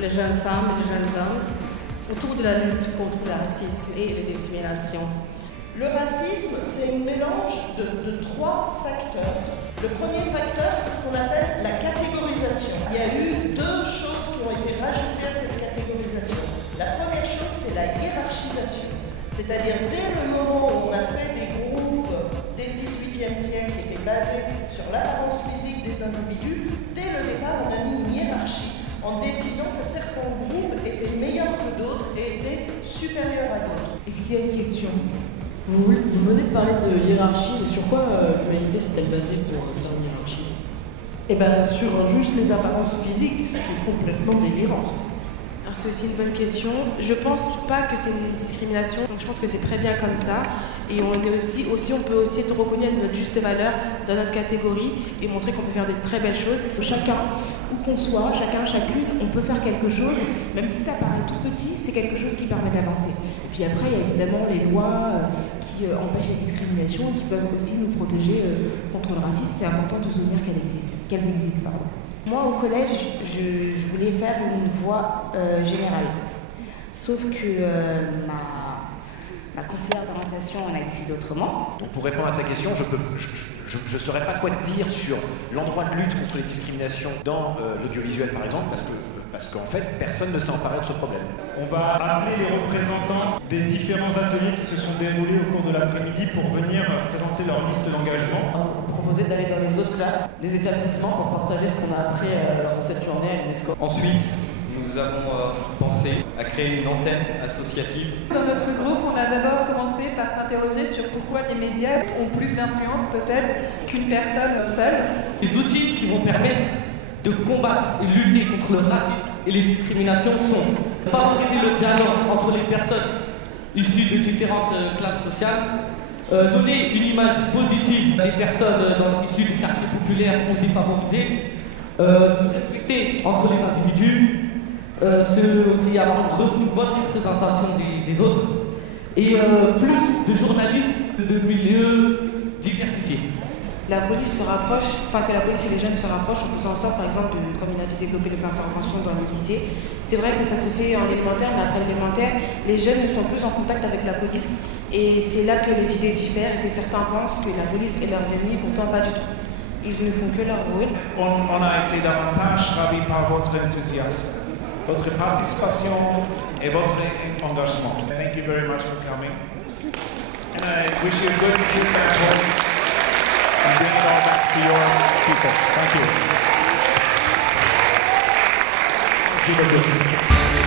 les jeunes femmes et les jeunes hommes autour de la lutte contre le racisme et les discriminations. Le racisme, c'est un mélange de trois facteurs. Le premier facteur, c'est ce qu'on appelle la catégorisation. Il y a eu deux choses qui ont été rajoutées à cette catégorisation. La première chose, c'est la hiérarchisation. C'est-à-dire, dès le moment où on a fait des groupes dès le XVIIIe siècle qui étaient basés sur l'apparence physique des individus, dès le départ, on a mis une hiérarchie en décidant que certains groupes étaient meilleurs que d'autres et étaient supérieurs à d'autres. Est-ce qu'il y a une question ? Vous venez de parler de hiérarchie, mais sur quoi l'humanité s'est-elle basée pour faire une hiérarchie ? Eh bien, sur juste les apparences physiques, ce qui est complètement délirant. Alors c'est aussi une bonne question. Je pense pas que c'est une discrimination. Donc je pense que c'est très bien comme ça. Et on peut aussi être reconnu à notre juste valeur dans notre catégorie et montrer qu'on peut faire des très belles choses. Chacun, où qu'on soit, chacun, chacune, on peut faire quelque chose, même si ça paraît tout petit, c'est quelque chose qui permet d'avancer. Et puis après, il y a évidemment les lois qui empêchent la discrimination et qui peuvent aussi nous protéger contre le racisme. C'est important de se souvenir qu'elles existent. Moi, au collège, je voulais faire une voie générale. Sauf que ma conseillère d'orientation en a décidé autrement. Donc pour répondre à ta question, je ne saurais pas quoi te dire sur l'endroit de lutte contre les discriminations dans l'audiovisuel, par exemple, parce qu'en fait, personne ne s'est emparé de ce problème. On va amener les représentants des différents ateliers qui se sont déroulés au cours de l'après-midi pour venir présenter leur liste d'engagement. On proposait d'aller dans les autres classes des établissements pour partager ce qu'on a appris lors de cette journée à l'UNESCO. Ensuite, nous avons pensé à créer une antenne associative. Dans notre groupe, on a d'abord commencé par s'interroger sur pourquoi les médias ont plus d'influence peut-être qu'une personne seule. Les outils qui vont permettre de combattre et lutter contre le racisme et les discriminations sont favoriser le dialogue entre les personnes issues de différentes classes sociales, donner une image positive des personnes issues des quartiers populaires ou défavorisés, se respecter entre les individus, aussi avoir une bonne représentation des autres et plus de journalistes de milieux diversifiés. La police se rapproche, que la police et les jeunes se rapprochent en faisant en sorte, par exemple, comme il a dit, développer les interventions dans les lycées. C'est vrai que ça se fait en élémentaire, mais après l'élémentaire, les jeunes ne sont plus en contact avec la police. Et c'est là que les idées diffèrent et que certains pensent que la police est leurs ennemis, pourtant pas du tout. Ils ne font que leur rôle. On a été davantage ravis par votre enthousiasme, votre participation et votre engagement. Thank you very much for coming. And I wish you a good trip at home. And bring it all back to your people. Thank you. Merci beaucoup.